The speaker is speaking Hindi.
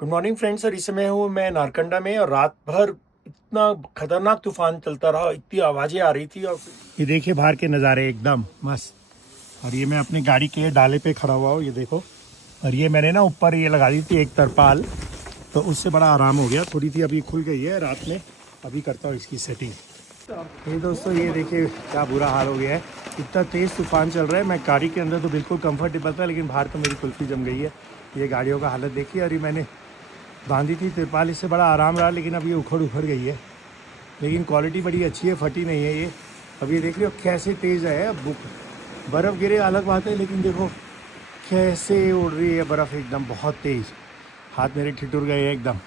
Good morning friends. और इस समय हूँ मैं नारकंडा में और रात भर इतना खतरनाक तूफान चलता रहा, इतनी आवाज़ें आ रही थी। और ये देखिए बाहर के नज़ारे एकदम मस्त। और ये मैं अपनी गाड़ी के डाले पे खड़ा हुआ हूँ, ये देखो। और ये मैंने ना ऊपर ये लगा दी थी एक तरपाल, तो उससे बड़ा आराम हो गया। थोड़ी सी अभी खुल गई है रात में, अभी करता हूँ इसकी सेटिंग। ये दोस्तों ये देखिए क्या बुरा हाल हो गया है, इतना तेज़ तूफान चल रहा है। मैं गाड़ी के अंदर तो बिल्कुल कंफर्टेबल था, लेकिन बाहर तो मेरी कुल्फ़ी जम गई है। ये गाड़ियों का हालत देखिए। और ये मैंने बांधी थी तिरपाल, इससे बड़ा आराम रहा, लेकिन अब ये उखड़ गई है। लेकिन क्वालिटी बड़ी अच्छी है, फटी नहीं है ये। अब ये देख रहे हो कैसे तेज़ है। अब बर्फ़ गिरे अलग बात है, लेकिन देखो कैसे उड़ रही है बर्फ़ एकदम बहुत तेज़। हाथ मेरे ठिठुर गए हैं एकदम।